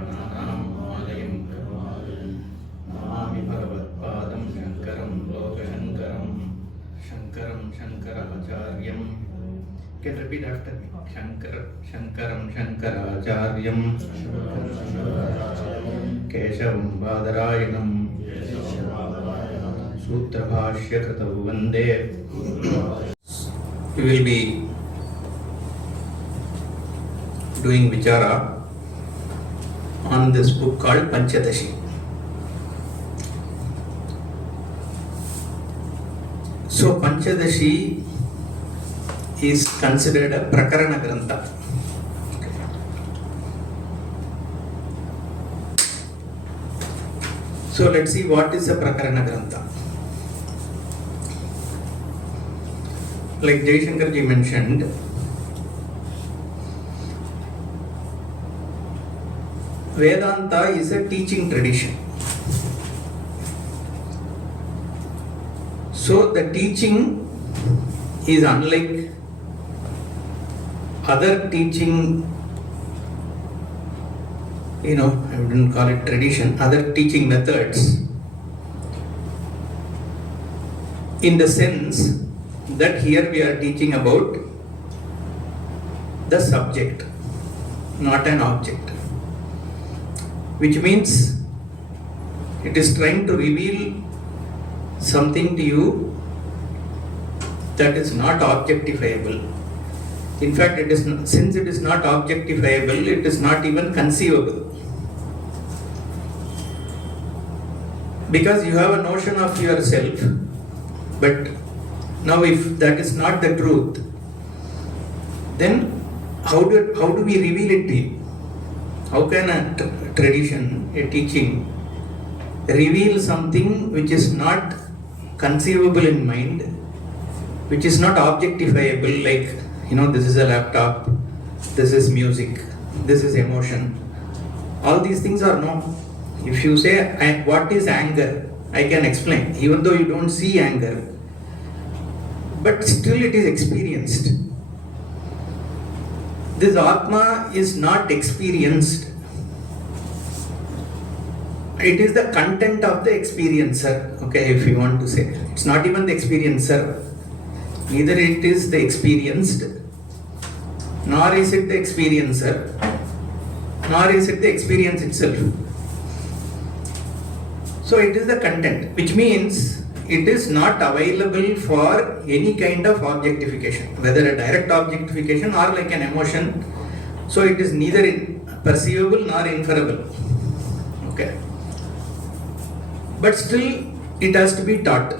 पुराणानाम् आलयं नमामि भगवत्पादं शङ्करं लोकशङ्करं शङ्करं शङ्कराचार्यं. Can repeat after me. Shankaram Shankaracharyam Keshavam Badarayanam Sutrabhashya Kritav Vande. We will be doing vichara on this book called Panchadashi. So Panchadashi is considered a Prakarana Grantha. So let's see what is a Prakarana Grantha. Like Jaishankarji mentioned, Vedanta is a teaching tradition. So the teaching is unlike other teaching, I wouldn't call it tradition, other teaching methods, in the sense that here we are teaching about the subject, not an object, which means it is trying to reveal something to you that is not objectifiable. In fact, since it is not objectifiable, it is not even conceivable. Because you have a notion of yourself, but now if that is not the truth, then how do we reveal it to you? How can a tradition, a teaching, reveal something which is not conceivable in mind, which is not objectifiable, like this is a laptop, this is music, this is emotion. All these things are known. If you say, what is anger? I can explain, even though you don't see anger. But still it is experienced. This Atma is not experienced. It is the content of the experiencer, if you want to say. It's not even the experiencer. Neither it is the experienced, nor is it the experiencer, nor is it the experience itself. So it is the content, which means it is not available for any kind of objectification, whether a direct objectification or like an emotion. So it is neither perceivable nor inferable. But still it has to be taught.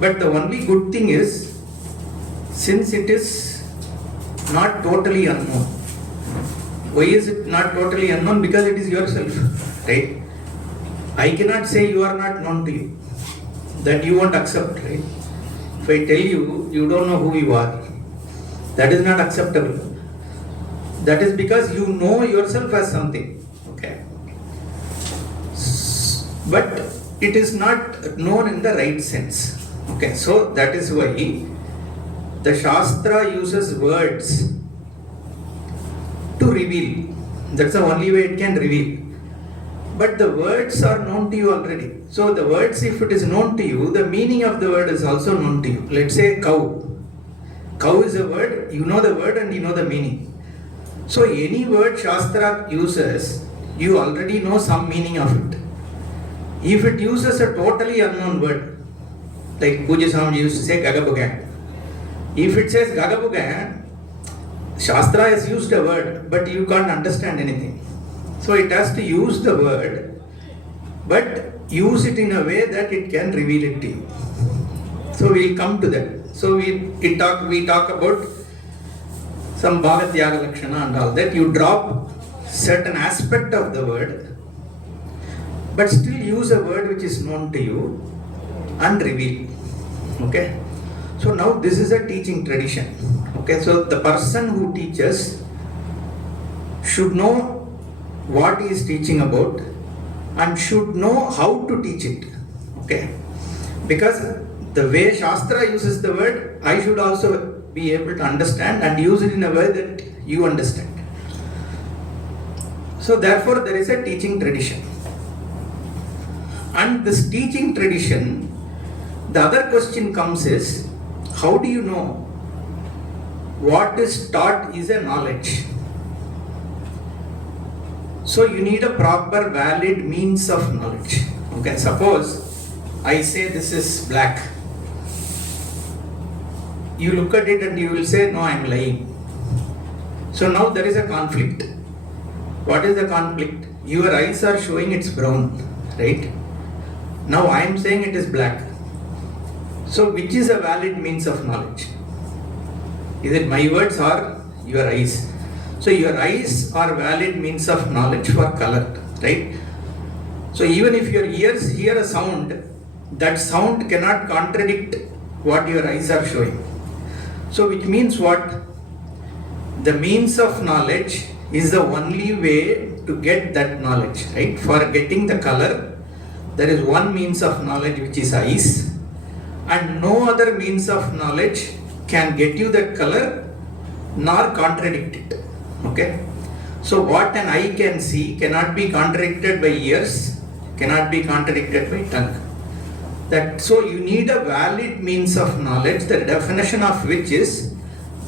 But the only good thing is, since it is not totally unknown. Why is it not totally unknown? Because it is yourself, right? I cannot say you are not known to you. That you won't accept, right? If I tell you, you don't know who you are, that is not acceptable. That is because you know yourself as something, But it is not known in the right sense. So that is why the Shastra uses words to reveal. That's the only way it can reveal. But the words are known to you already. So the words, if it is known to you, the meaning of the word is also known to you. Let's say cow. Cow is a word, you know the word and you know the meaning. So any word Shastra uses, you already know some meaning of it. If it uses a totally unknown word, like Puja Swami used to say Gagabuga. If it says Gagabuga, Shastra has used a word, but you can't understand anything. So it has to use the word, but use it in a way that it can reveal it to you. So we'll come to that. So we talk about some Bhagatyaga Lakshana and all that. You drop certain aspect of the word, but still use a word which is known to you and reveal. So now this is a teaching tradition. So the person who teaches should know what he is teaching about and should know how to teach it. Because the way Shastra uses the word, I should also be able to understand and use it in a way that you understand. So therefore there is a teaching tradition. And this teaching tradition, the other question comes is, how do you know what is taught is a knowledge? So you need a proper valid means of knowledge. Okay, suppose I say this is black. You look at it and you will say, no, I am lying. So now there is a conflict. What is the conflict? Your eyes are showing it's brown, right? Now I am saying it is black. So which is a valid means of knowledge? Is it my words or your eyes? So your eyes are valid means of knowledge for color, right? So even if your ears hear a sound, that sound cannot contradict what your eyes are showing. So which means what? The means of knowledge is the only way to get that knowledge, right? For getting the color, there is one means of knowledge which is eyes, and no other means of knowledge can get you that color nor contradict it. Okay? So what an eye can see cannot be contradicted by ears, cannot be contradicted by tongue. So you need a valid means of knowledge, the definition of which is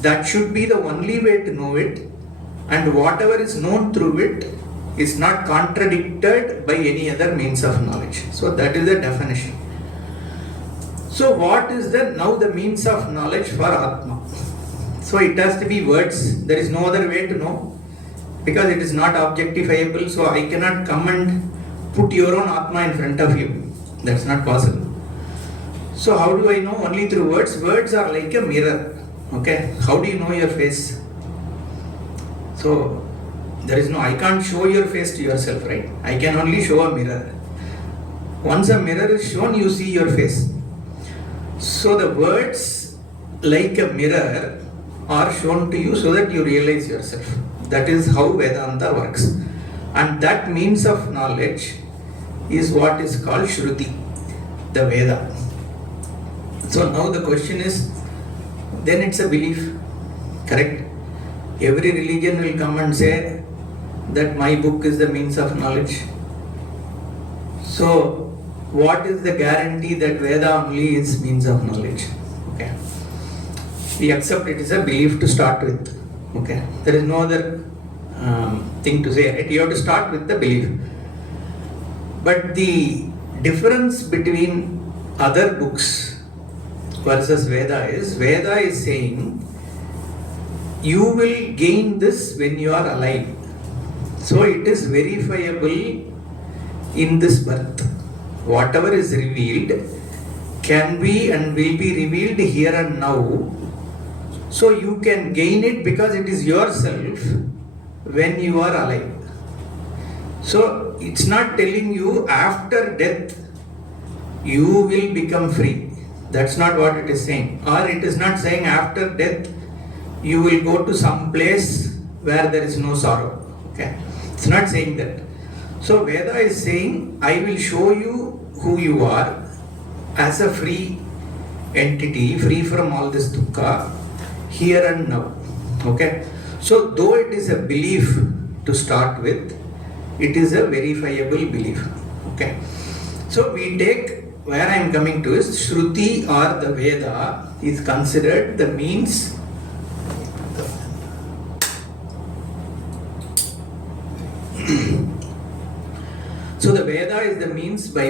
that should be the only way to know it, and whatever is known through it is not contradicted by any other means of knowledge. So that is the definition. So what is now the means of knowledge for Atma? So it has to be words. There is no other way to know, because it is not objectifiable. So I cannot come and put your own Atma in front of you. That's not possible. So how do I know? Only through words. Words are like a mirror. Okay, how do you know your face? So there is no, I can't show your face to yourself, right? I can only show a mirror. Once a mirror is shown, you see your face. So the words like a mirror are shown to you so that you realize yourself. That is how Vedanta works. And that means of knowledge is what is called Shruti, the Veda. So now the question is, then it's a belief, correct? Every religion will come and say that my book is the means of knowledge. So what is the guarantee that Veda only is means of knowledge? Okay. We accept it is a belief to start with. Okay. There is no other thing to say, right? You have to start with the belief. But the difference between other books versus Veda is saying you will gain this when you are alive. So it is verifiable in this birth. Whatever is revealed can be and will be revealed here and now. So you can gain it because it is yourself when you are alive. So it's not telling you after death you will become free. That's not what it is saying. Or it is not saying after death you will go to some place where there is no sorrow. Okay? It's not saying that. So Veda is saying, I will show you who you are as a free entity, free from all this dukkha, here and now. Okay? So though it is a belief to start with, it is a verifiable belief. Okay? So we take, where I am coming to is Shruti or the Veda is considered the means. So the Veda is the means by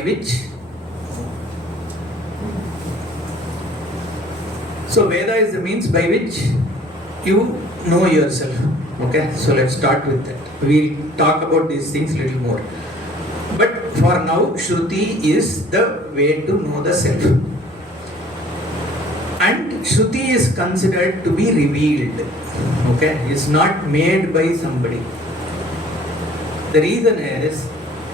which you know yourself. Okay, so let's start with that. We'll talk about these things a little more. But for now, Shruti is the way to know the self. And Shruti is considered to be revealed. Okay, it's not made by somebody. The reason is,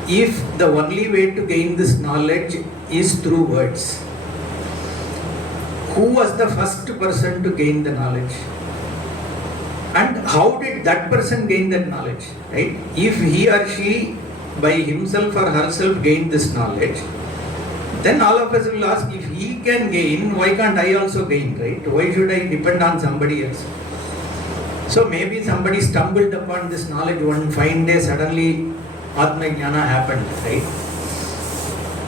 if the only way to gain this knowledge is through words, who was the first person to gain the knowledge? And how did that person gain that knowledge? Right? If he or she by himself or herself gained this knowledge, then all of us will ask, if he can gain, why can't I also gain? Right? Why should I depend on somebody else? So maybe somebody stumbled upon this knowledge one fine day, suddenly Atma Jnana happened, right?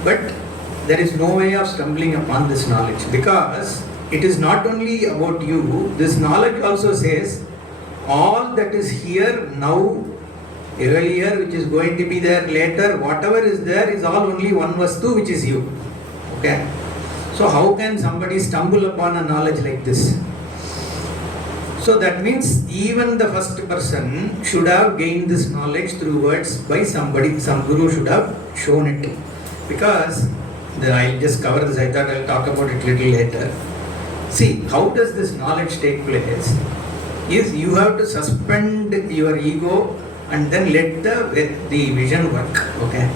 But there is no way of stumbling upon this knowledge, because it is not only about you. This knowledge also says all that is here now, earlier, which is going to be there later, whatever is there is all only one vastu, which is you. Okay? So how can somebody stumble upon a knowledge like this? So that means even the first person should have gained this knowledge through words by somebody. Some guru should have shown it. Because I'll just cover this, I thought I'll talk about it little later. See, how does this knowledge take place? Is you have to suspend your ego and then let the vision work. Okay?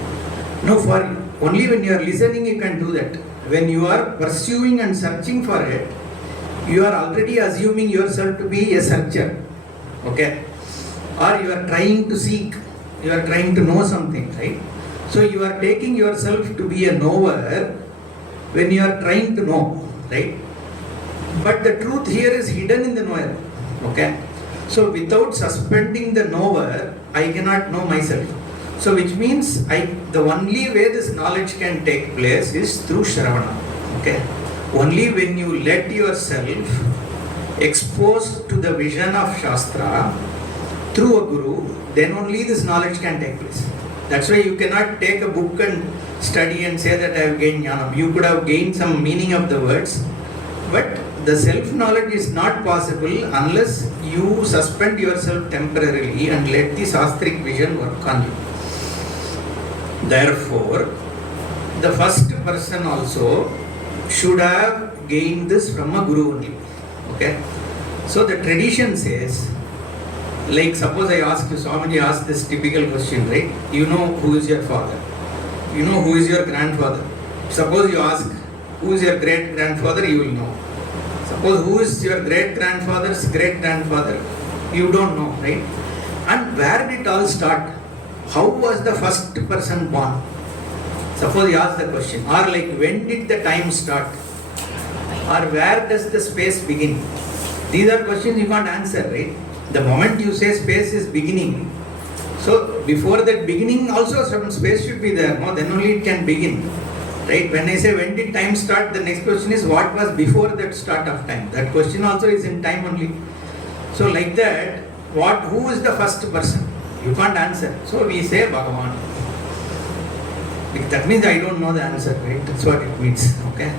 No, for only when you are listening you can do that. When you are pursuing and searching for it, you are already assuming yourself to be a searcher. Okay? Or you are trying to seek, you are trying to know something, right? So you are taking yourself to be a knower when you are trying to know, right? But the truth here is hidden in the knower. Okay? So without suspending the knower, I cannot know myself. So which means the only way this knowledge can take place is through Shravana. Okay? Only when you let yourself exposed to the vision of Shastra through a guru, then only this knowledge can take place. That's why you cannot take a book and study and say that I have gained jnanam. You could have gained some meaning of the words, but the self-knowledge is not possible unless you suspend yourself temporarily and let the Shastric vision work on you. Therefore, the first person also should have gained this from a guru only. Okay? So the tradition says, like suppose I ask you, Swamiji asked this typical question, right? You know who is your father? You know who is your grandfather? Suppose you ask who is your great grandfather, you will know. Suppose who is your great grandfather's great grandfather, you don't know, right? And where did it all start? How was the first person born? Suppose you ask the question. Or like when did the time start? Or where does the space begin? These are questions you can't answer, right? The moment you say space is beginning, so before that beginning also some space should be there, no? Then only it can begin. Right? When I say when did time start, the next question is what was before that start of time. That question also is in time only. So like that, who is the first person? You can't answer. So we say Bhagavan. That means I don't know the answer, right? That's what it means. Okay?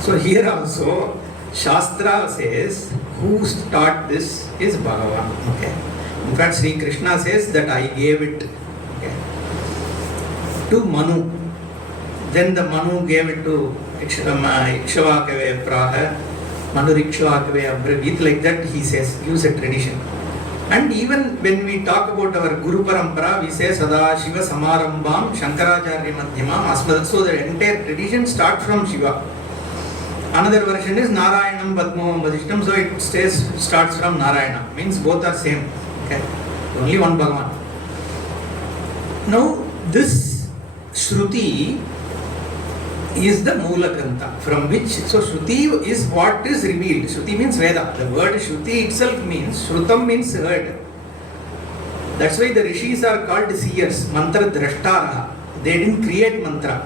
So here also, Shastra says, who taught this is Bhagavan. Okay? In fact, Sri Krishna says that I gave it, okay, to Manu. Then the Manu gave it to Ikshvakave-praha, Manurikshvakave-abravit, like that he says, gives a tradition. And even when we talk about our Guru Parampara, we say Sada Shiva Samarambam Shankaracharya Madhyamam Asmad. So the entire tradition starts from Shiva. Another version is Narayanam Padmam Vadishtam. So it starts from Narayana. Means both are same. Okay? Only one Bhagavan. Now this Shruti is the Moola Grantha, from which, so Shruti is what is revealed. Shruti means Veda. The word Shruti itself means, Shrutam means heard. That's why the rishis are called seers, mantra drashtaraha. They didn't create mantra.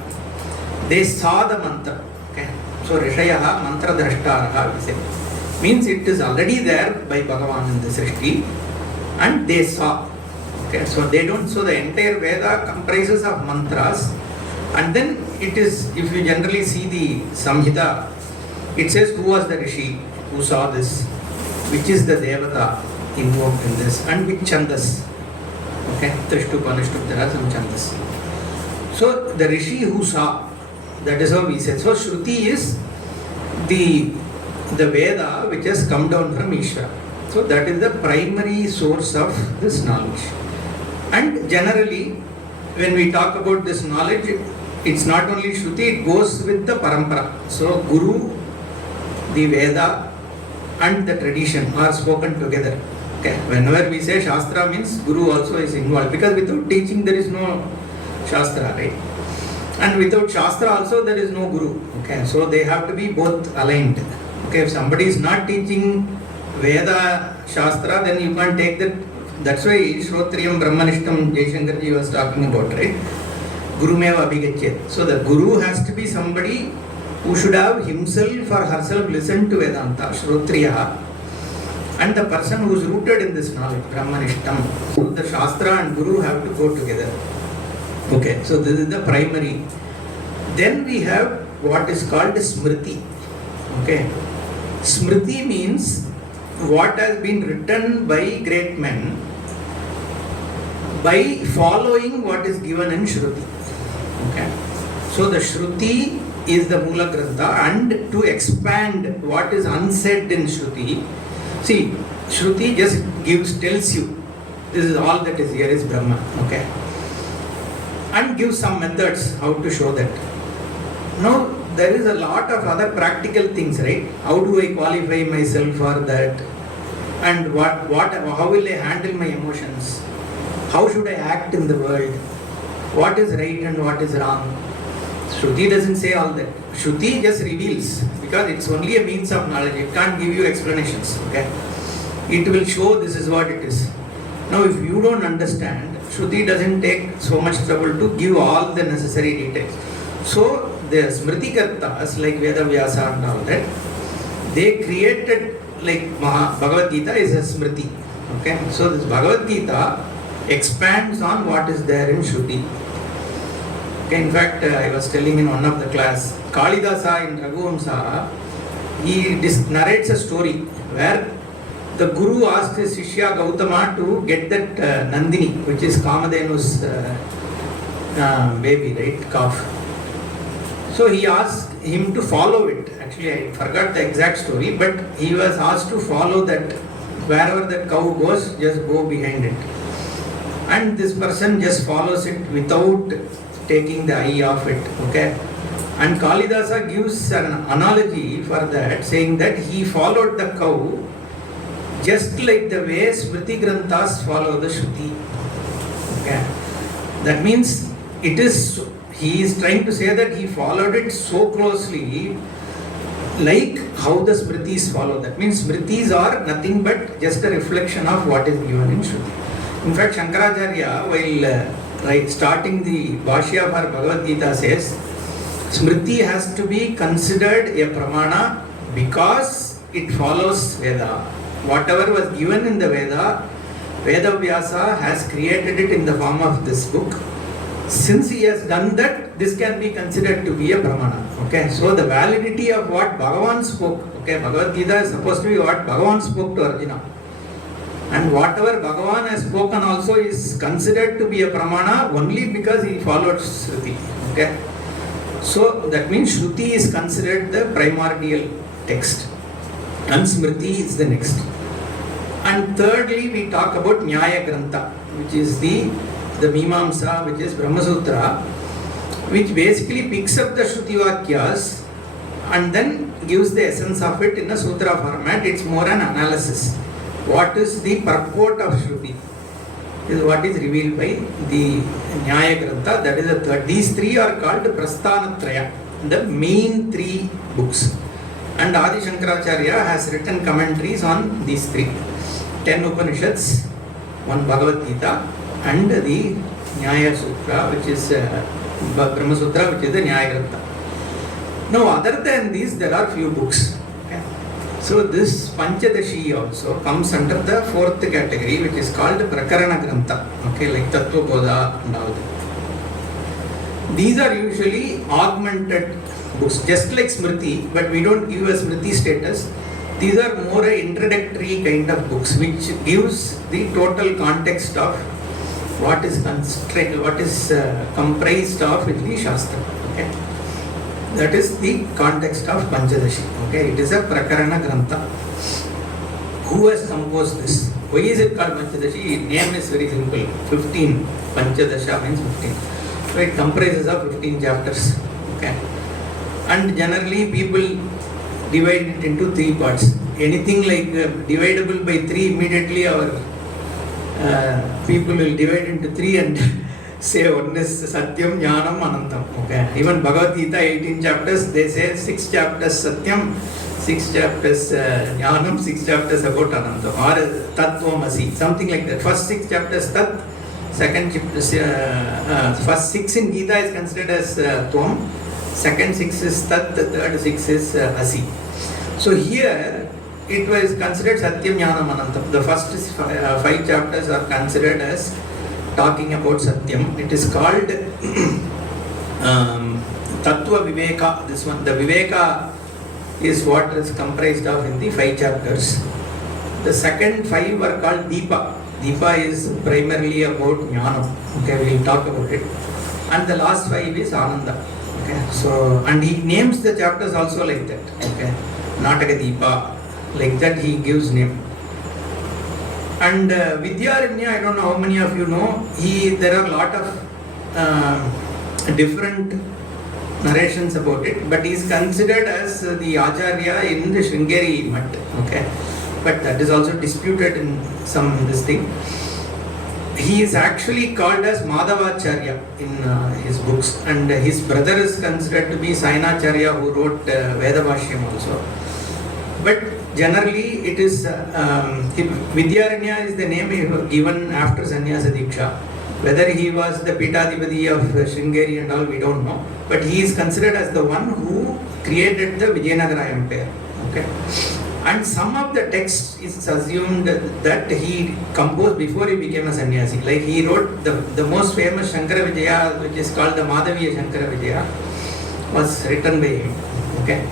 They saw the mantra. Okay. So Rishayaha mantra drashtaraha, we say. Means it is already there by Bhagavan in the Srishti and they saw. Okay. So they don't, so the entire Veda comprises of mantras. And then it is, if you generally see the Samhita, it says who was the Rishi who saw this, which is the Devata invoked in this, and which Chandas. Okay, Trishtup, Anushtup, there are some Chandas. So the Rishi who saw, that is how we say. So Shruti is the Veda which has come down from Ishvara. So that is the primary source of this knowledge. And generally, when we talk about this knowledge, it's not only Shruti, it goes with the Parampara. So Guru, the Veda and the tradition are spoken together. Okay. Whenever we say Shastra means Guru also is involved, because without teaching there is no Shastra, right? And without Shastra also there is no Guru. Okay. So they have to be both aligned. Okay. If somebody is not teaching Veda Shastra, then you can't take that. That's why Shrotriyam Brahmanishtam Jaishankarji was talking about, right? Guru meva abhigachyet. So the Guru has to be somebody who should have himself or herself listened to Vedanta, Shrotriya, and the person who is rooted in this knowledge, Brahmanishtam. So the Shastra and Guru have to go together. Okay, so this is the primary. Then we have what is called Smriti. Okay, Smriti means what has been written by great men by following what is given in Shruti. Okay, so the Shruti is the Mula Grantha, and to expand what is unsaid in Shruti, see, Shruti just tells you this is all that is here is Brahma. Okay, and gives some methods how to show that. Now there is a lot of other practical things, right? How do I qualify myself for that? And how will I handle my emotions? How should I act in the world? What is right and what is wrong? Shruti doesn't say all that. Shruti just reveals, because it's only a means of knowledge. It can't give you explanations. Okay? It will show this is what it is. Now if you don't understand, Shruti doesn't take so much trouble to give all the necessary details. So the Smriti Kartas like Veda Vyasa and all that, they created, like Bhagavad Gita is a Smriti. Okay, so this Bhagavad Gita expands on what is there in Shruti. Okay, in fact, I was telling in one of the class, Kalidasa in Raghuvamsa, he narrates a story where the Guru asked his Shishya Gautama to get that Nandini, which is Kamadhenu's baby, right, calf. So he asked him to follow it. Actually, I forgot the exact story, but he was asked to follow that. Wherever that cow goes, just go behind it. And this person just follows it without taking the eye off it. Okay. And Kalidasa gives an analogy for that, saying that he followed the cow just like the way Smriti Granthas follow the Shruti. Okay. That means he is trying to say that he followed it so closely like how the Smritis follow. That means Smritis are nothing but just a reflection of what is given in Shruti. In fact, Shankaracharya, while starting the Bhashya for Bhagavad Gita, says Smriti has to be considered a pramana because it follows Veda. Whatever was given in the Veda, Veda Vyasa has created it in the form of this book. Since he has done that, this can be considered to be a pramana. Okay, so the validity of what Bhagavan spoke, okay, Bhagavad Gita is supposed to be what Bhagavan spoke to Arjuna. And whatever Bhagavan has spoken also is considered to be a pramana only because he followed Shruti. Okay, so that means Shruti is considered the primordial text and Smriti is the next. And thirdly, we talk about Nyaya Grantha, which is the Mimamsa, which is Brahma Sutra, which basically picks up the Shruti Vakyas and then gives the essence of it in a sutra format. It's more an analysis. What is the purport of Shruti? Is what is revealed by the Nyaya Grantha. That is the third. These three are called Prasthanatraya, the main three books. And Adi Shankaracharya has written commentaries on these three. 10 Upanishads, one Bhagavad Gita, and the Nyaya Sutra, which is Brahma Sutra, which is the Nyaya Grantha. Now, other than these, there are few books. Okay. So, this Panchadashi also comes under the fourth category, which is called Prakarana Grantha. Okay, like Tatvaviveka-prakarana and all that. These are usually augmented books, just like Smriti, but we don't give a Smriti status. These are more an introductory kind of books, which gives the total context of what is comprised of in the Shastra. Okay, that is the context of Panchadashi. Okay, it is a Prakarana Grantha. Who has composed this? Why is it called Panchadashi? Name is very simple. 15. Panchadasha means 15. So it comprises of 15 chapters. Okay, and generally people divide it into 3 parts. Anything like divisible by 3, immediately our people will divide into 3 and say one is Satyam, Jnanam, Anantam. Okay. Even Bhagavad Gita 18 chapters, they say 6 chapters Satyam, 6 chapters Jnanam, 6 chapters about Ananda, or Tatvaviveka, something like that. First 6 chapters Tat, second first 6 in Gita is considered as Tvam, second 6 is Tat, the third 6 is Asi. So here it was considered Satyam Jnanam Anantam. The first 5 chapters are considered as talking about Satyam. It is called Tatvaviveka. This one, the Viveka is what is comprised of in the 5 chapters. The second 5 are called Deepa. Deepa is primarily about Jnanam. Okay, we will talk about it. And the last 5 is Ananda. Okay, so and he names the chapters also like that. Okay, Nataka Deepa, like that he gives name. And Vidyaranya, I don't know how many of you know. There are a lot of different narrations about it, but he is considered as the Acharya in the Sringeri Mutt. Okay, but that is also disputed in some this thing. He is actually called as Madhavacharya in his books, and his brother is considered to be Sainacharya, who wrote Vedabhashyam also. But generally it is Vidyaranya is the name given after Sannyasa Diksha. Whether he was the Pitadipati of Sringeri and all, we don't know. But he is considered as the one who created the Vijayanagara Empire. Okay. And some of the texts is assumed that he composed before he became a sannyasi. Like he wrote the most famous Shankara Vijaya, which is called the Madhaviya Shankara Vijaya, was written by him. Okay.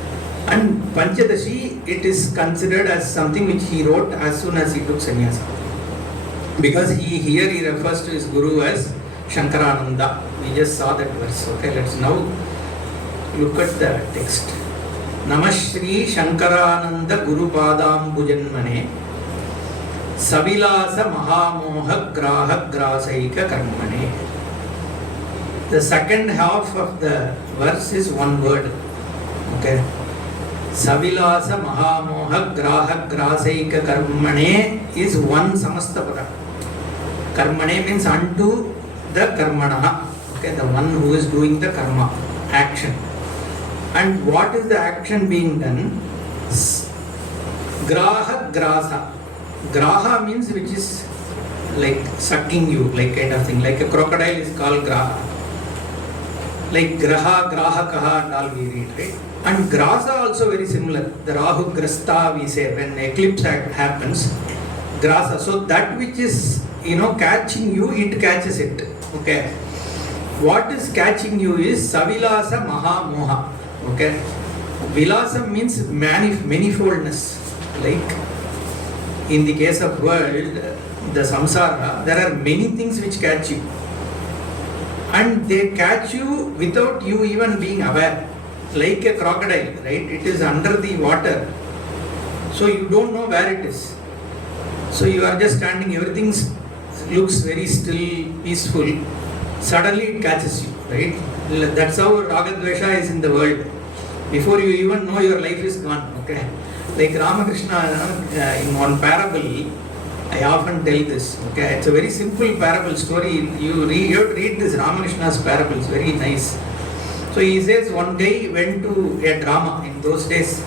And Panchadashi, it is considered as something which he wrote as soon as he took sannyasa. Because he refers to his guru as Shankarananda. We just saw that verse. Okay, let's now look at the text. Namah Shri Shankarananda Guru Padam Bhujanmane Savilasa Mahamoha Graha Grasaika Karmane. The second half of the verse is one word. Okay. Savilasa Mahamoha Graha Grasaika Karmane is one Samastapada. Karmane means unto the Karmana. Okay, the one who is doing the karma, action. And what is the action being done? Graha Grasa. Graha means which is like sucking you, like kind of thing. Like a crocodile is called Graha. Like Graha, Grahakaha and all we read, right? And Grasa also very similar. The Rahu Grasta we say when eclipse happens. Grasa. So that which is catching you, it catches it. Okay. What is catching you is Savilasa Mahamoha. Okay. Vilasa means manifoldness. Like in the case of world, the samsara, there are many things which catch you. And they catch you without you even being aware. Like a crocodile, right? It is under the water. So you don't know where it is. So you are just standing, everything looks very still, peaceful. Suddenly it catches you, right? That's how Ragadvesha is in the world. Before you even know, your life is gone. Okay. Like Ramakrishna, in one parable, I often tell this. Okay, it's a very simple parable story. You have to read this Ramakrishna's parables, very nice. So he says one day went to a drama. In those days,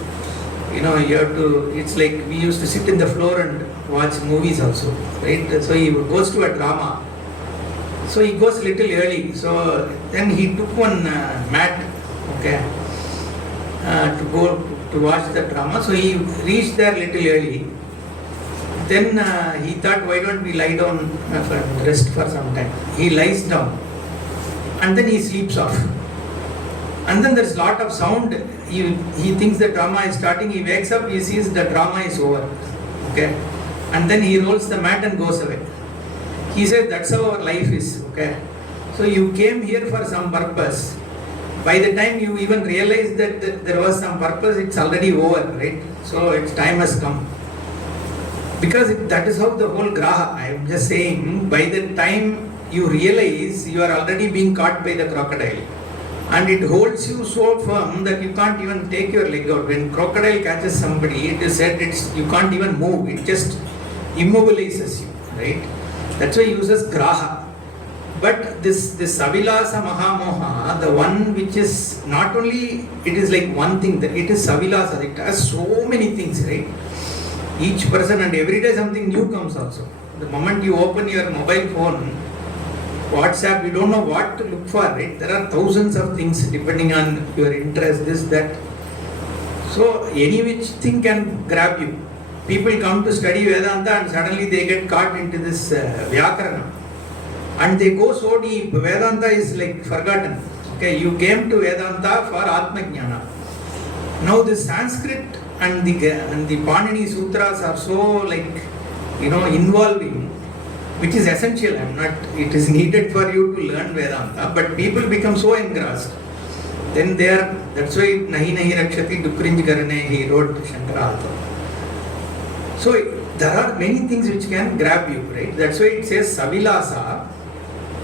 you have to, it's like we used to sit in the floor and watch movies also, right? So he goes to a drama. So he goes little early. So then he took one mat, okay, to go to watch the drama. So he reached there little early. Then he thought, why don't we lie down and rest for some time? He lies down and then he sleeps off. And then there's a lot of sound. He thinks the drama is starting. He wakes up, he sees the drama is over. Okay. And then he rolls the mat and goes away. He said, that's how our life is. Okay. So you came here for some purpose. By the time you even realize that there was some purpose, it's already over, right? So its time has come. Because that is how the whole graha, I am just saying, by the time you realize, you are already being caught by the crocodile. And it holds you so firm that you can't even take your leg out. When crocodile catches somebody, it is said you can't even move. It just immobilizes you, right? That's why he uses graha. But this Savilasa Mahamoha, the one which is not only, it is like one thing, that it is Savilasa, it has so many things, right? Each person, and every day something new comes also. The moment you open your mobile phone, WhatsApp, you don't know what to look for, right? There are thousands of things depending on your interest, this, that. So any which thing can grab you. People come to study Vedanta and suddenly they get caught into this Vyakarana. And they go so deep, Vedanta is like forgotten. Okay, you came to Vedanta for Atma Jnana. Now the Sanskrit and the Panini Sutras are so involving, which is essential. It is needed for you to learn Vedanta, but people become so engrossed. Then that's why Nahi Nahi Rakshati Dukrinj Karane, he wrote Shankara also. So there are many things which can grab you, right? That's why it says Savilasa,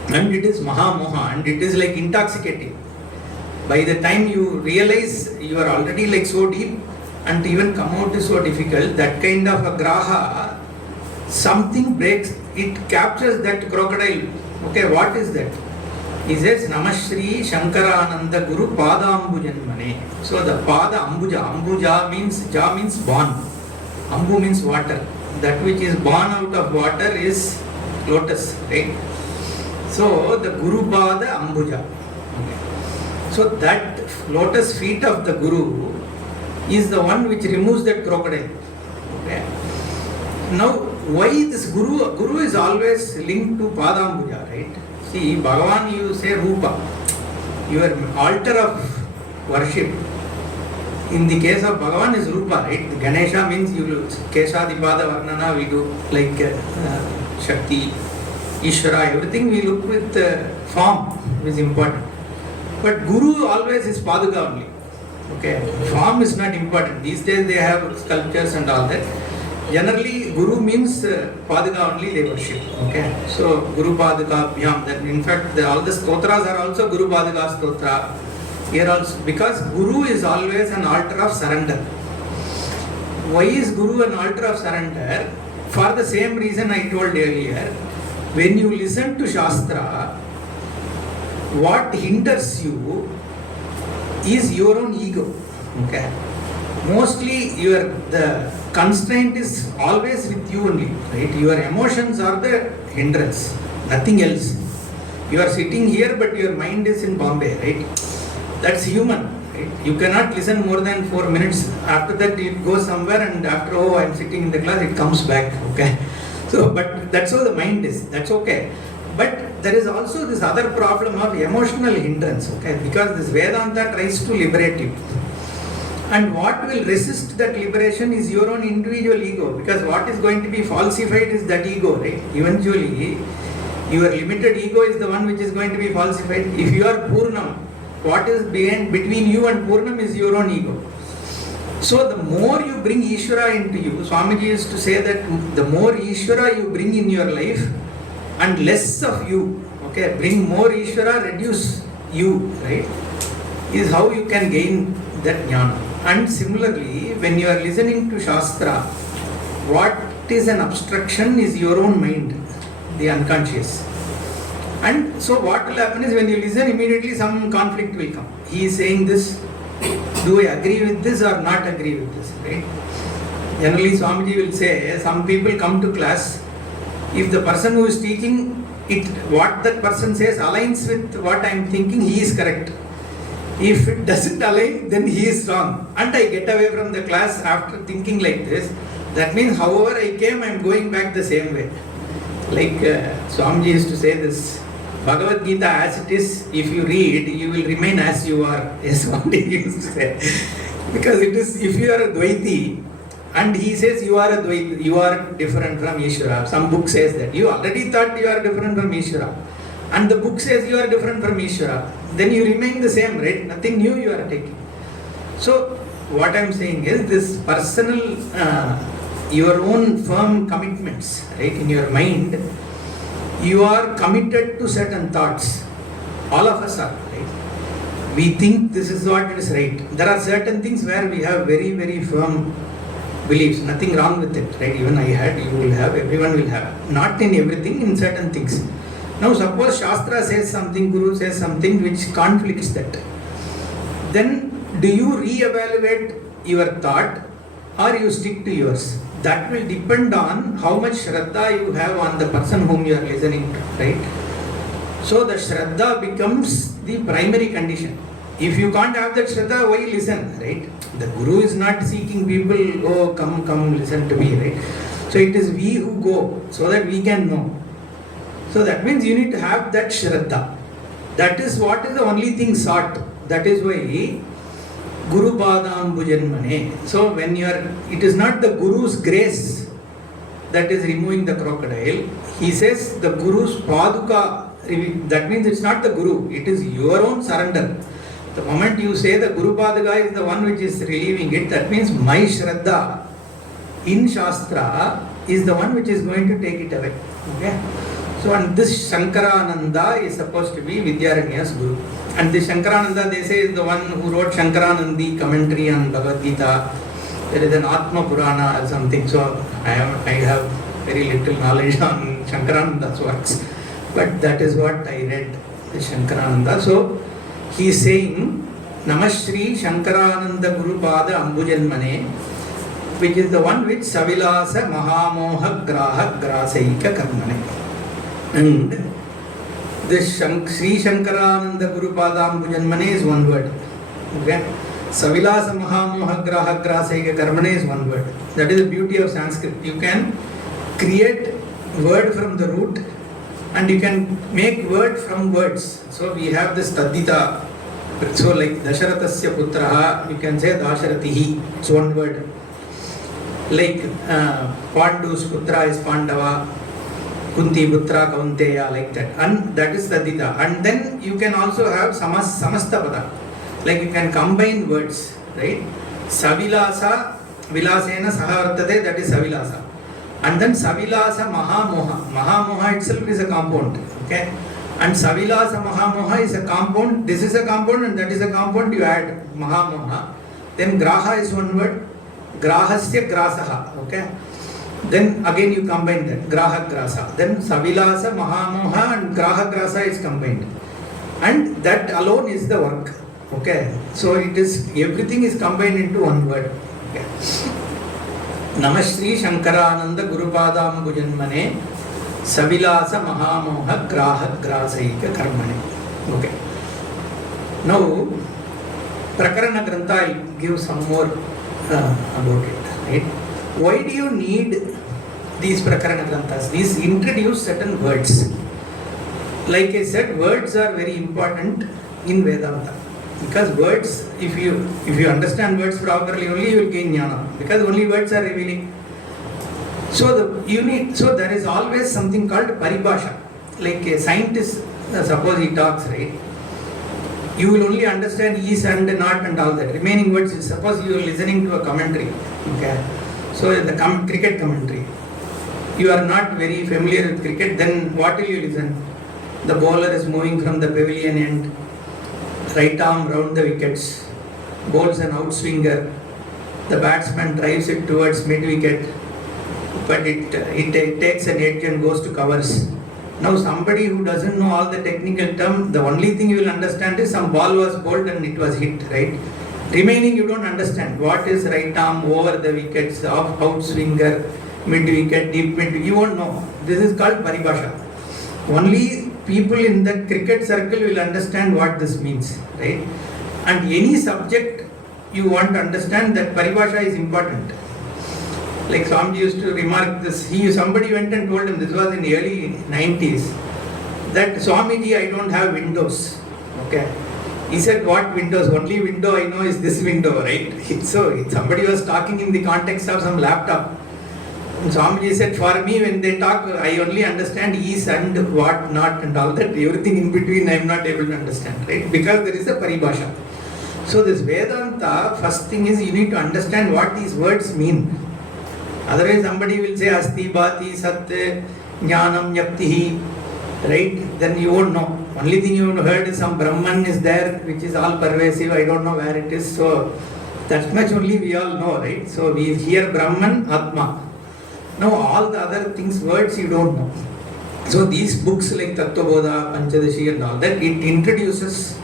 and it is Mahamoha, and it is like intoxicating. By the time you realize you are already so deep, and to even come out is so difficult, that kind of a graha, something breaks, it captures that crocodile. Okay, what is that? He says, Namashri Shankarananda Guru Padambujanmane. So the Pada Ambuja, ja means born. Ambu means water. That which is born out of water is lotus, right? So the Guru Pada Ambuja. Okay. So that lotus feet of the Guru is the one which removes that crocodile. Okay. Now, why this Guru? Guru is always linked to Padambuja, right? See, Bhagavan, you say Rupa, your altar of worship. In the case of Bhagavan is Rupa, right? Ganesha means you do Keshadipada Varnana, we do like Shakti, Ishvara, everything we look with form, which is important. But Guru always is Paduka only. Okay, form is not important. These days they have sculptures and all that. Generally, Guru means Paduka only they worship. Okay, so Guru Paduka Bhyam. That in fact, all the stotras are also Guru Paduka stotra. Here also, because Guru is always an altar of surrender. Why is Guru an altar of surrender? For the same reason I told earlier. When you listen to Shastra, what hinders you is your own ego. Okay. Mostly the constraint is always with you only, right? Your emotions are the hindrance, nothing else. You are sitting here but your mind is in Bombay, right? That's human, right? You cannot listen more than 4 minutes. After that it goes somewhere, and after, I'm sitting in the class, it comes back, okay? So, but that's how the mind is, that's okay. But there is also this other problem of emotional hindrance, okay? Because this Vedanta tries to liberate you. And what will resist that liberation is your own individual ego, because what is going to be falsified is that ego, right? Eventually, your limited ego is the one which is going to be falsified. If you are Purnam, what is between you and Purnam is your own ego. So the more you bring Ishvara into you, Swamiji used to say that the more Ishvara you bring in your life and less of you, okay, bring more Ishvara, reduce you, right, is how you can gain that jnana. And similarly, when you are listening to Shastra, what is an obstruction is your own mind, the unconscious. And so what will happen is when you listen, immediately some conflict will come. He is saying this, do I agree with this or not agree with this, right? Generally Swamiji will say, some people come to class, if the person who is teaching, what that person says aligns with what I am thinking, he is correct. If it doesn't align, then he is wrong. And I get away from the class after thinking like this. That means however I came, I am going back the same way. Like Swamiji used to say this, Bhagavad Gita as it is, if you read, you will remain as you are. Yes, Swamiji used to say. Because it is, if you are a Dvaiti, and he says you are a Dvaiti, you are different from Ishvara. Some book says that. You already thought you are different from Ishvara. And the book says you are different from Ishvara. Then you remain the same, right? Nothing new you are taking. So, what I am saying is this personal, your own firm commitments, right, in your mind, you are committed to certain thoughts. All of us are, right? We think this is what is right. There are certain things where we have very, very firm beliefs. Nothing wrong with it, right? Even I had, you will have, everyone will have. Not in everything, in certain things. Now suppose Shastra says something, Guru says something which conflicts that. Then do you re-evaluate your thought or you stick to yours? That will depend on how much Shraddha you have on the person whom you are listening to, right? So the Shraddha becomes the primary condition. If you can't have that Shraddha, why listen, right? The Guru is not seeking people, oh come listen to me, right? So it is we who go so that we can know. So that means you need to have that Shraddha. That is what is the only thing sought. That is why Guru Padam Bhujanmane. So when you are, it is not the Guru's grace that is removing the crocodile. He says the Guru's Paduka. That means it's not the Guru. It is your own surrender. The moment you say the Guru Paduka is the one which is relieving it, that means my Shraddha in Shastra is the one which is going to take it away. Okay. So and this Shankarananda is supposed to be Vidyaranya's Guru. And this Shankarananda, they say, is the one who wrote Shankaranandi commentary on Bhagavad Gita. There is an Atma Purana or something. So I have very little knowledge on Shankarananda's works. But that is what I read, the Shankarananda. So he is saying, Namashri Shankarananda Guru Pada Ambujanmane, which is the one which Savilasa Mahamoha Graha Grasaika Karmane. And this Sri Shankarananda Guru Pada Ambujanmane is one word. Okay? Savilasa Mahamoha Graha Grasaika Karmane is one word. That is the beauty of Sanskrit. You can create word from the root and you can make word from words. So we have this Tadita. So like Dasharathasya Putraha, you can say Dasharatihi. It's one word. Like Pandu's Putra is Pandava, Kunti Putra Kaunteya, like that. And that is Tadita. And then you can also have Samastapada. Like you can combine words, right? Savilasa, Vilasena Sahavartate, that is Savilasa. And then Savilasa Mahamoha. Mahamoha itself is a compound. Okay? And Savilasa Mahamoha is a compound. This is a compound and that is a compound. You add Mahamoha. Then Graha is one word. Grahasya Grasaha. Okay? Then again you combine that. Graha Grasa. Then Savilasa Mahamoha and Graha Grasa is combined. And that alone is the work. Okay? So it is, everything is combined into one word. Okay? Namashri Shankarananda Guru Padam Bhujanmane Savilasa Mahamoha Graha Grasaika Karmane. Okay. Now, Prakarana Grantha, I'll give some more about it. Right? Why do you need these Prakarana Granthas? These introduce certain words. Like I said, words are very important in Vedanta. Because words, if you understand words properly, only you will gain jnana. Because only words are revealing. So there is always something called paribhasha. Like a scientist, suppose he talks, right? You will only understand is and not and all that. Remaining words, suppose you are listening to a commentary. Okay. So the cricket commentary. You are not very familiar with cricket, then what will you listen? The bowler is moving from the pavilion end. Right arm round the wickets, bowls an outswinger, the batsman drives it towards mid-wicket, but it takes an edge and goes to covers. Now somebody who doesn't know all the technical terms, the only thing you will understand is some ball was bowled and it was hit, right? Remaining you don't understand. What is right arm, over the wickets, off outswinger, mid-wicket, deep mid, you won't know. This is called paribhasha. Only people in the cricket circle will understand what this means, right? And any subject you want to understand, that paribhasha is important. Like Swamiji used to remark this, somebody went and told him, this was in the early 90s, that Swamiji, I don't have windows. Okay. He said, what windows? Only window I know is this window, right? So somebody was talking in the context of some laptop. And Swamiji said, for me, when they talk, I only understand is and what not and all that. Everything in between I am not able to understand, right? Because there is a paribhasha. So this Vedanta, first thing is you need to understand what these words mean. Otherwise somebody will say Asti, Bhati, Sat, Jnanam, Yaptihi, right? Then you won't know. Only thing you heard is some Brahman is there, which is all pervasive. I don't know where it is. So that much only we all know, right? So we hear Brahman, Atma. Now all the other things, words you don't know. So these books like Tatvaviveka, Panchadashi and all that, it introduces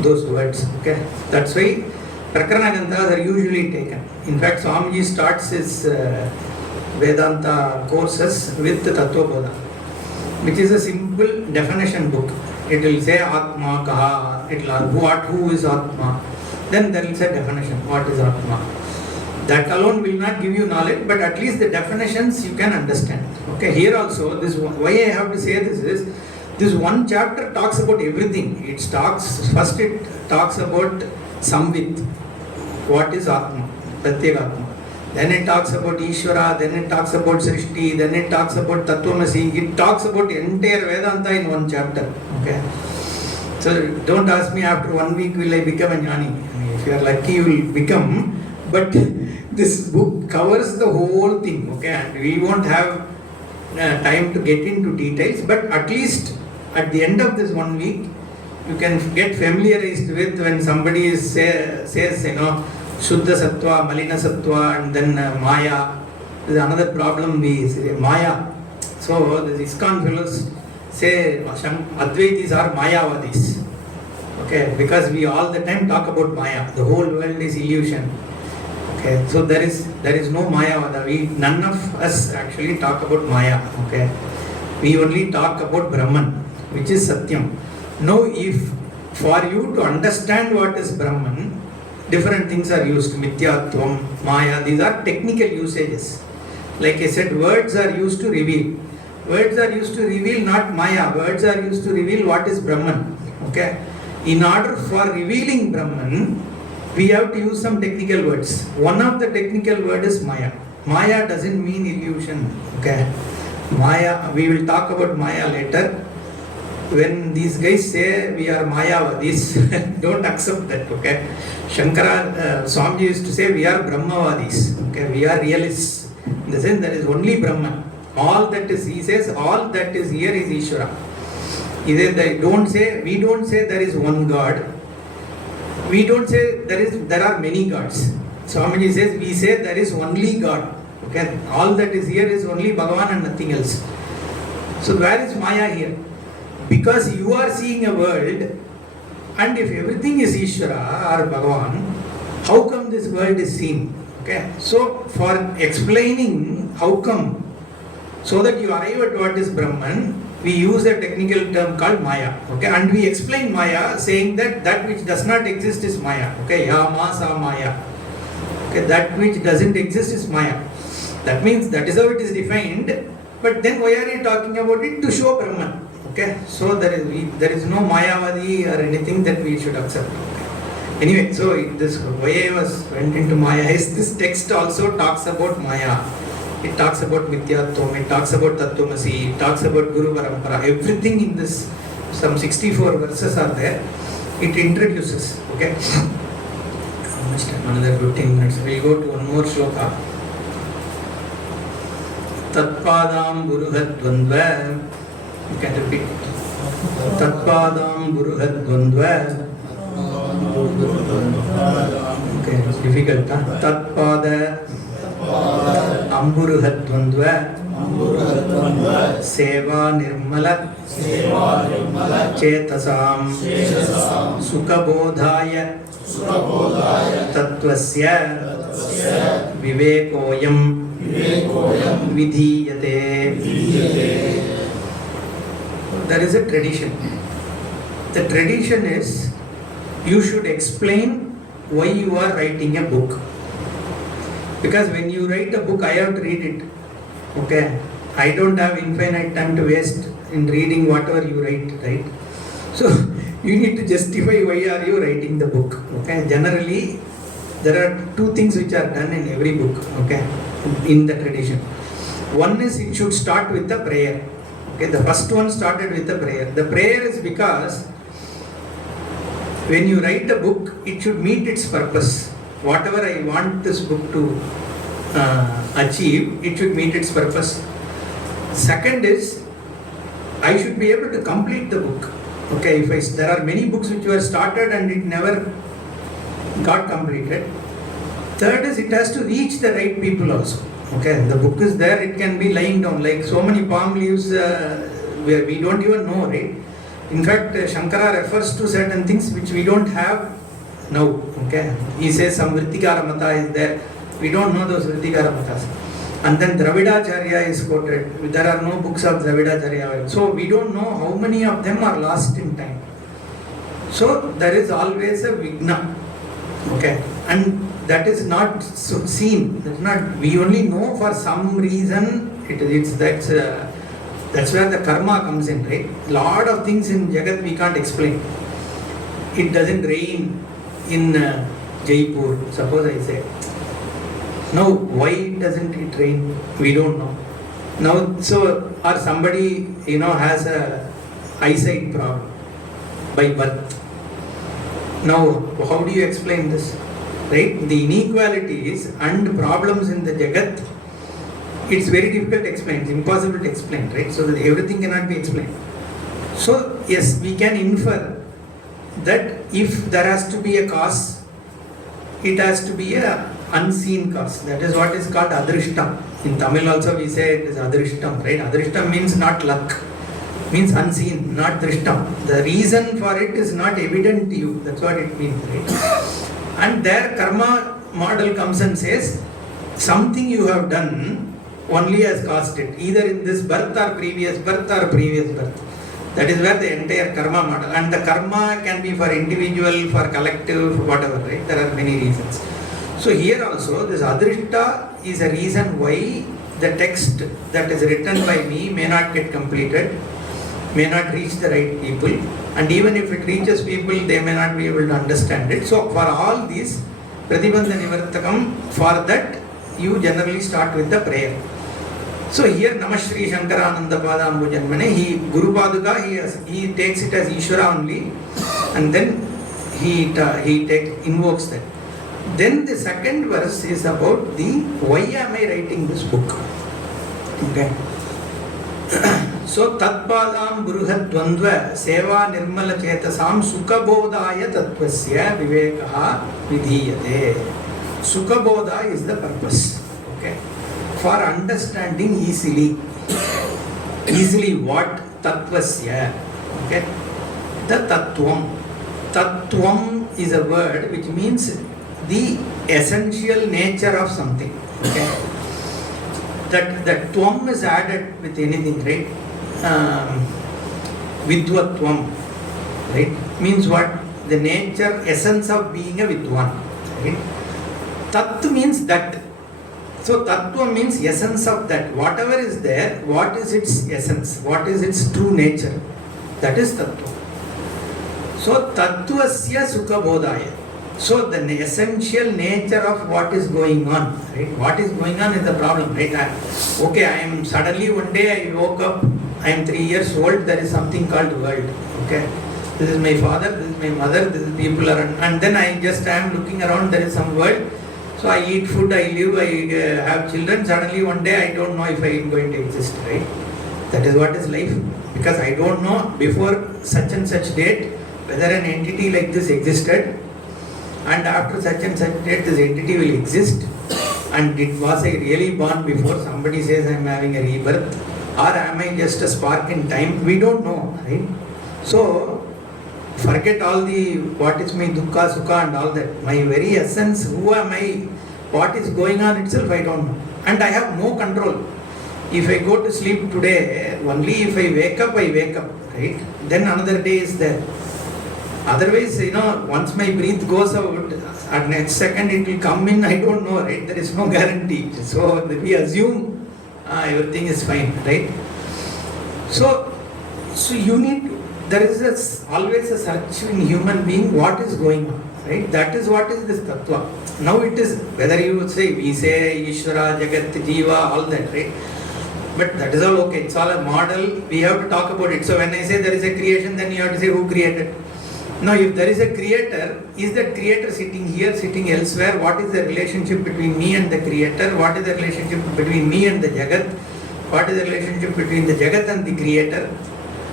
those words. Okay, that's why Prakarana Granthas are usually taken. In fact, Swamiji starts his Vedanta courses with the Tatvaviveka, which is a simple definition book. It will say Atma Kaha, it will ask who is Atma. Then there is a definition, what is Atma. That alone will not give you knowledge, but at least the definitions you can understand. Okay, here also, this why I have to say this is, this one chapter talks about everything. It talks about Samvit, what is Atma, Pratyekatma. Then it talks about Ishvara, then it talks about Srishti, then it talks about Tatvamasi. It talks about entire Vedanta in one chapter. Okay, so don't ask me after 1 week will I become a jnani. If you are lucky, you will become. But this book covers the whole thing, okay, and we won't have time to get into details, but at least at the end of this 1 week, you can get familiarized with when somebody says, Shuddha Sattva, Malina Sattva, and then Maya. There is another problem we say, Maya. So the ISKCON fellows say Advaitis are Mayavadis. Okay, because we all the time talk about Maya. The whole world is illusion. Okay, so there is no Mayavada. None of us actually talk about Maya. Okay, we only talk about Brahman, which is Satyam. Now, if for you to understand what is Brahman, different things are used. Mithyatvam, Maya. These are technical usages. Like I said, words are used to reveal. Words are used to reveal not Maya. Words are used to reveal what is Brahman. Okay. In order for revealing Brahman, we have to use some technical words. One of the technical word is Maya. Maya doesn't mean illusion. Okay. Maya, we will talk about Maya later. When these guys say we are Mayavadis, don't accept that. Okay. Shankara, Swamiji used to say we are Brahmavadis. Okay. We are realists. In the sense there is only Brahman. All that is, he says, all that is here is Ishvara. We don't say there is one God. We don't say there are many gods. Swamiji says, we say there is only God. Okay, all that is here is only Bhagavan and nothing else. So where is Maya here? Because you are seeing a world, and if everything is Ishvara or Bhagavan, how come this world is seen? Okay, so for explaining how come, so that you arrive at what is Brahman, we use a technical term called Maya. Okay, and we explain Maya saying that that which does not exist is Maya. Okay, Yama sa Maya. Okay, that which doesn't exist is Maya. That means that is how it is defined. But then why are you talking about it? To show Brahman. Okay, so there is no Mayavadi or anything that we should accept. Okay. Anyway, so this why I went into Maya is this text also talks about Maya. It talks about Mithyatvam, it talks about Tatvamasi, it talks about Guru Parampara. Everything in this, some 64 verses are there. It introduces. Okay. Almost another 15 minutes. We'll go to one more shloka. Tatpadam Buruhat Dvandva. You can repeat it. Tatpadam Buruhat Dvandva. Okay, it's difficult. Tatpada Amburuhat Dvandva. Seva Nirmala Chetasam Sukabodhaya Tattvasya Vivekoyam Vidhiyate. There is a tradition. The tradition is you should explain why you are writing a book. Because when you write a book, I have to read it. Okay, I don't have infinite time to waste in reading whatever you write, right? So you need to justify why are you writing the book. Okay, generally there are two things which are done in every book. Okay, in the tradition. One is it should start with a prayer. Okay, the first one started with a prayer. The prayer is because when you write a book, it should meet its purpose. Whatever I want this book to achieve, it should meet its purpose. Second is, I should be able to complete the book. Okay, there are many books which were started and it never got completed. Third is, it has to reach the right people also. Okay, the book is there, it can be lying down, like so many palm leaves we don't even know, right? In fact, Shankara refers to certain things which we don't have now. Okay, he says some Vrittikara Mata is there. We don't know those Vrittikara Matas. And then Dravidacharya is quoted. There are no books of Dravidacharya. So we don't know how many of them are lost in time. So there is always a Vigna. Okay, and that is not seen. That's not. We only know for some reason. That's where the karma comes in, right? Lot of things in Jagat we can't explain. It doesn't rain in Jaipur, suppose I say. Now, why doesn't it rain? We don't know. Now, so, or somebody, has a eyesight problem by birth. Now, how do you explain this? Right? The inequalities and problems in the Jagat, it's very difficult to explain. It's impossible to explain, right? So that everything cannot be explained. So, yes, we can infer that if there has to be a cause, it has to be a unseen cause. That is what is called adrishtam. In Tamil also we say it is adrishtam, right? Adrishtam means not luck, means unseen, not drishtam. The reason for it is not evident to you. That's what it means, right? And their karma model comes and says, something you have done only has caused it, either in this birth or previous birth. That is where the entire karma model, and the karma can be for individual, for collective, for whatever, right? There are many reasons. So here also, this adrishta is a reason why the text that is written by me may not get completed, may not reach the right people, and even if it reaches people, they may not be able to understand it. So for all these, Pratibandha Nivartakam, for that you generally start with the prayer. So here Namashri Shankarananda Padambu Janmane, Guru Paduka, he takes it as Ishvara only, and then he invokes that. Then the second verse is about the why am I writing this book? Okay. So Tatpadam Bruhat Dvandva Seva Nirmala Chetasam Sukhabodhaya Tattvasya Vivekaha Vidhiyate. Sukhabodha is the purpose. Okay. For understanding easily what tattvasya, okay, the tattvam. Tattvam is a word which means the essential nature of something, okay. That tvam is added with anything, right? Vidvatvam, right, means what? The nature, essence of being a vidwan, right? Tat means that. So tattva means essence of that. Whatever is there, what is its essence? What is its true nature? That is tattva. So tattvasya sukhabodhaya. So the essential nature of what is going on, right? What is going on is the problem, right? I am suddenly one day I woke up, I am 3 years old, there is something called world, okay? This is my father, this is my mother, this is people around, and then I just am looking around, there is some world. So I eat food, I live, I have children, suddenly one day I don't know if I am going to exist, right? That is what is life. Because I don't know before such and such date whether an entity like this existed, and after such and such date this entity will exist, and was I really born before somebody says I am having a rebirth, or am I just a spark in time? We don't know, right? So forget all the what is my dukkha, sukha and all that. My very essence, who am I, what is going on itself, I don't know. And I have no control. If I go to sleep today, only if I wake up, right? Then another day is there. Otherwise, once my breath goes out, at next second it will come in, I don't know, right? There is no guarantee. So we assume everything is fine, right? So you need to, there is always a search in human being, what is going on, right? That is what is this tattva. Now it is, whether you would say, we say Ishvara, Jagat, Jiva, all that, right? But that is all okay, it's all a model, we have to talk about it. So when I say there is a creation, then you have to say who created. Now if there is a creator, is that creator sitting here, sitting elsewhere? What is the relationship between me and the creator? What is the relationship between me and the Jagat? What is the relationship between the Jagat and the creator?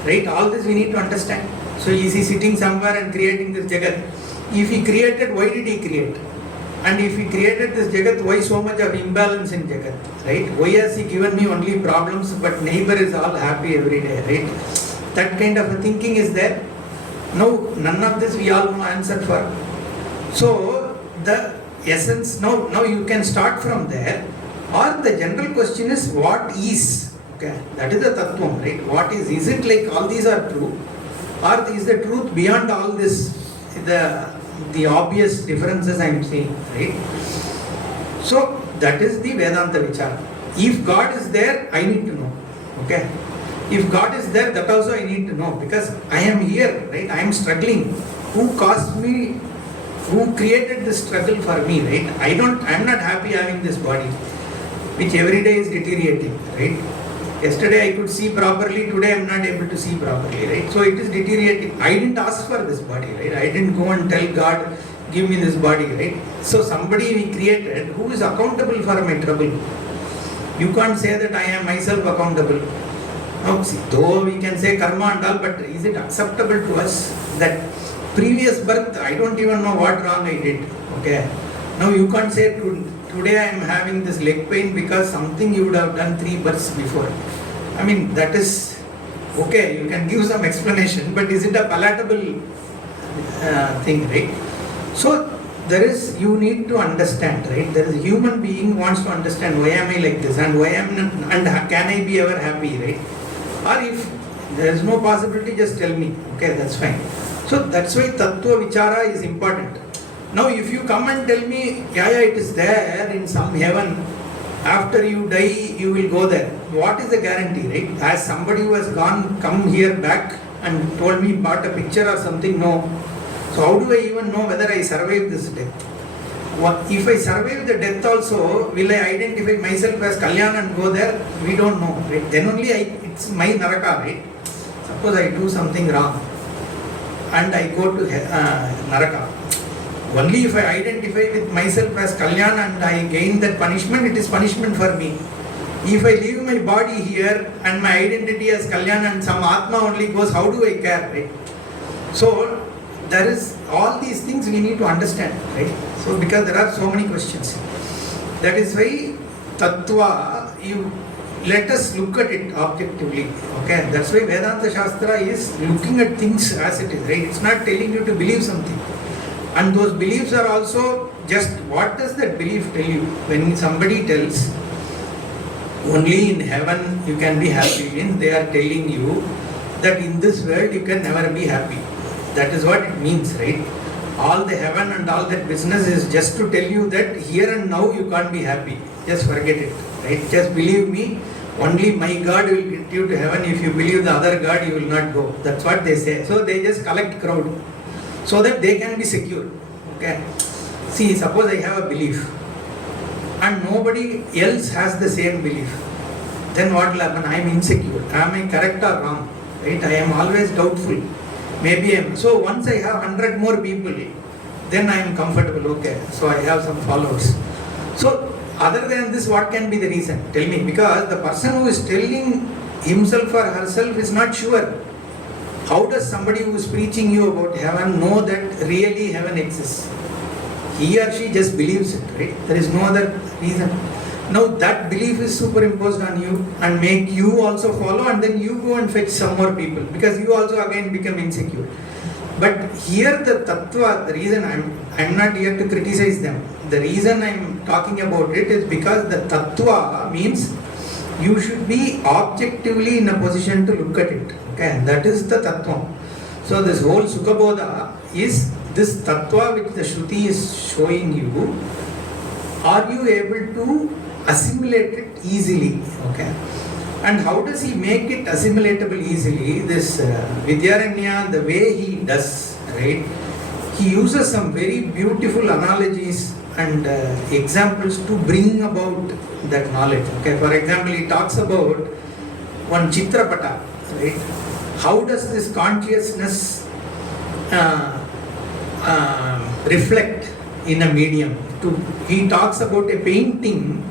Right? All this we need to understand. So is he sitting somewhere and creating this Jagat? If he created, why did he create? And if he created this Jagat, why so much of imbalance in Jagat, right? Why has he given me only problems but neighbor is all happy every day, right? That kind of a thinking is there. No, none of this we all know answer for. So the essence, now you can start from there, or the general question is what is, okay? That is the tattvam, right? What is it like all these are true, or is the truth beyond all this, the obvious differences I am seeing, right? So that is the Vedanta Vichara. If God is there, I need to know, okay? If God is there, that also I need to know, because I am here, right? I am struggling. Who caused me? Who created this struggle for me, right? I am not happy having this body, which every day is deteriorating, right? Yesterday I could see properly, today I am not able to see properly, right? So it is deteriorating. I didn't ask for this body, right? I didn't go and tell God, give me this body, right? So somebody we created who is accountable for my trouble. You can't say that I am myself accountable. Now, see, though we can say karma and all, but is it acceptable to us that previous birth, I don't even know what wrong I did, okay? Now you can't say today I am having this leg pain because something you would have done 3 births before. I mean, that is okay, you can give some explanation, but is it a palatable thing, right? So there is, you need to understand, right? There is a human being wants to understand why am I like this and why am I, and can I be ever happy, right? Or if there is no possibility, just tell me, okay, that's fine. So that's why Tattva Vichara is important. Now if you come and tell me, yeah, it is there in some heaven, after you die you will go there. What is the guarantee, right? As somebody who has come here back and told me, bought a picture or something, no. So how do I even know whether I survived this death? If I survive the death also, will I identify myself as Kalyana and go there? We don't know, right? Then only it's my Naraka, right? Suppose I do something wrong and I go to Naraka. Only if I identify with myself as Kalyana and I gain that punishment, it is punishment for me. If I leave my body here and my identity as Kalyana and some Atma only goes, how do I care, right? So there is all these things we need to understand, right? So because there are so many questions. That is why Tattva, let us look at it objectively, okay? That's why Vedanta Shastra is looking at things as it is, right? It's not telling you to believe something. And those beliefs are also just, what does that belief tell you? When somebody tells, only in heaven you can be happy, means they are telling you that in this world you can never be happy. That is what it means, right? All the heaven and all that business is just to tell you that here and now you can't be happy. Just forget it, right? Just believe me, only my God will get you to heaven. If you believe the other God, you will not go. That's what they say. So they just collect crowd so that they can be secure, okay? See, suppose I have a belief and nobody else has the same belief. Then what will happen? I am insecure. Am I correct or wrong? Right? I am always doubtful. Maybe I am. So once I have 100 more people, then I am comfortable. Okay, so I have some followers. So other than this, what can be the reason? Tell me. Because the person who is telling himself or herself is not sure. How does somebody who is preaching you about heaven know that really heaven exists? He or she just believes it, right? There is no other reason. Now that belief is superimposed on you and make you also follow, and then you go and fetch some more people because you also again become insecure. But here the Tattva, the reason I'm not here to criticize them. The reason I'm talking about it is because the Tattva means you should be objectively in a position to look at it. Okay, that is the Tattva. So this whole Sukhabodha is this Tattva which the Shruti is showing you. Are you able to assimilate it easily? Okay. And how does he make it assimilatable easily? This Vidyaranya, the way he does, right? He uses some very beautiful analogies and examples to bring about that knowledge. Okay. For example, he talks about one Chitrapata, right? How does this consciousness reflect in a medium? He talks about a painting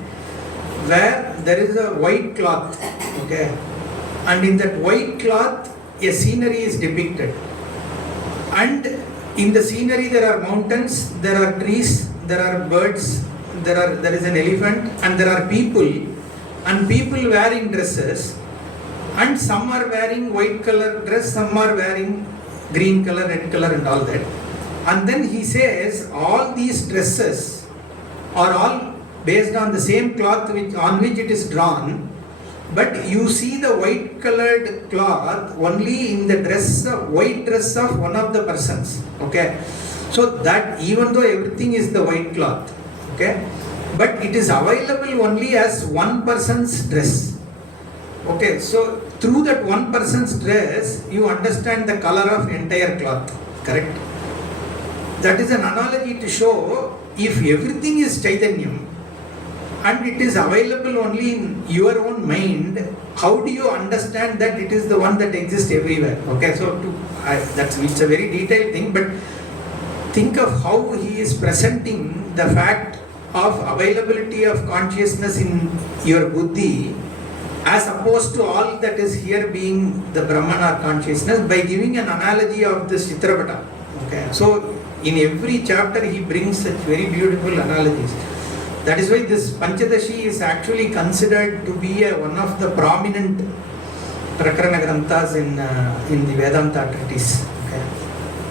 where there is a white cloth, okay, and in that white cloth a scenery is depicted, and in the scenery there are mountains, there are trees, there are birds, there is an elephant, and there are people, and people wearing dresses, and some are wearing white color dress, some are wearing green color, red color, and all that. And then he says all these dresses are all based on the same cloth on which it is drawn, but you see the white colored cloth only in the white dress of one of the persons. Okay, so that even though everything is the white cloth, okay, but it is available only as one person's dress. Okay, so through that one person's dress, you understand the color of entire cloth. Correct? That is an analogy to show if everything is Chaitanyam and it is available only in your own mind, how do you understand that it is the one that exists everywhere? Okay, so it's a very detailed thing, but think of how he is presenting the fact of availability of consciousness in your buddhi as opposed to all that is here being the Brahman or consciousness by giving an analogy of this Chitrapata. Okay, so in every chapter he brings such very beautiful analogies. That is why this Panchadashi is actually considered to be one of the prominent Prakarana Granthas in the Vedanta treatise. Okay.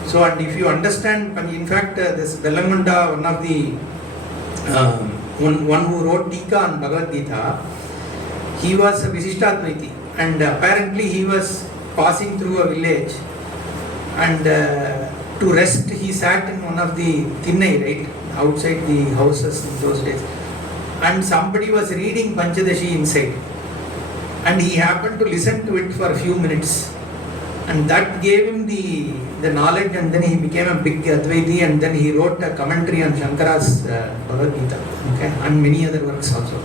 So, and if you understand, in fact, this Bellamanda, one of the one who wrote Tika on Bhagavad Gita, he was a Visishtadvaiti, and apparently he was passing through a village, and to rest he sat in one of the thinnai, right, outside the houses in those days, and somebody was reading Panchadashi inside, and he happened to listen to it for a few minutes, and that gave him the knowledge, and then he became a big Advaiti, and then he wrote a commentary on Shankara's Bhagavad Gita, okay, and many other works also.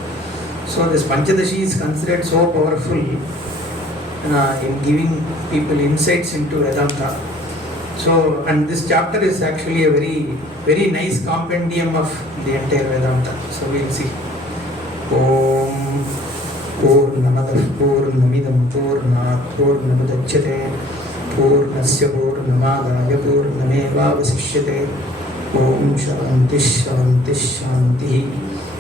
So this Panchadashi is considered so powerful in giving people insights into Vedanta. So, and this chapter is actually a very, very nice compendium of the entire Vedanta. So we'll see. Om Purnamadav Purnamidam Purnat Purnamudachyate Purnasya Purnamadaya Purnameva Vasishyate. Om Shanti Shanti Shanti.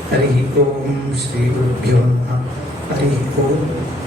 Hari Om Shri Gurubhyo Namaha. Hari Om.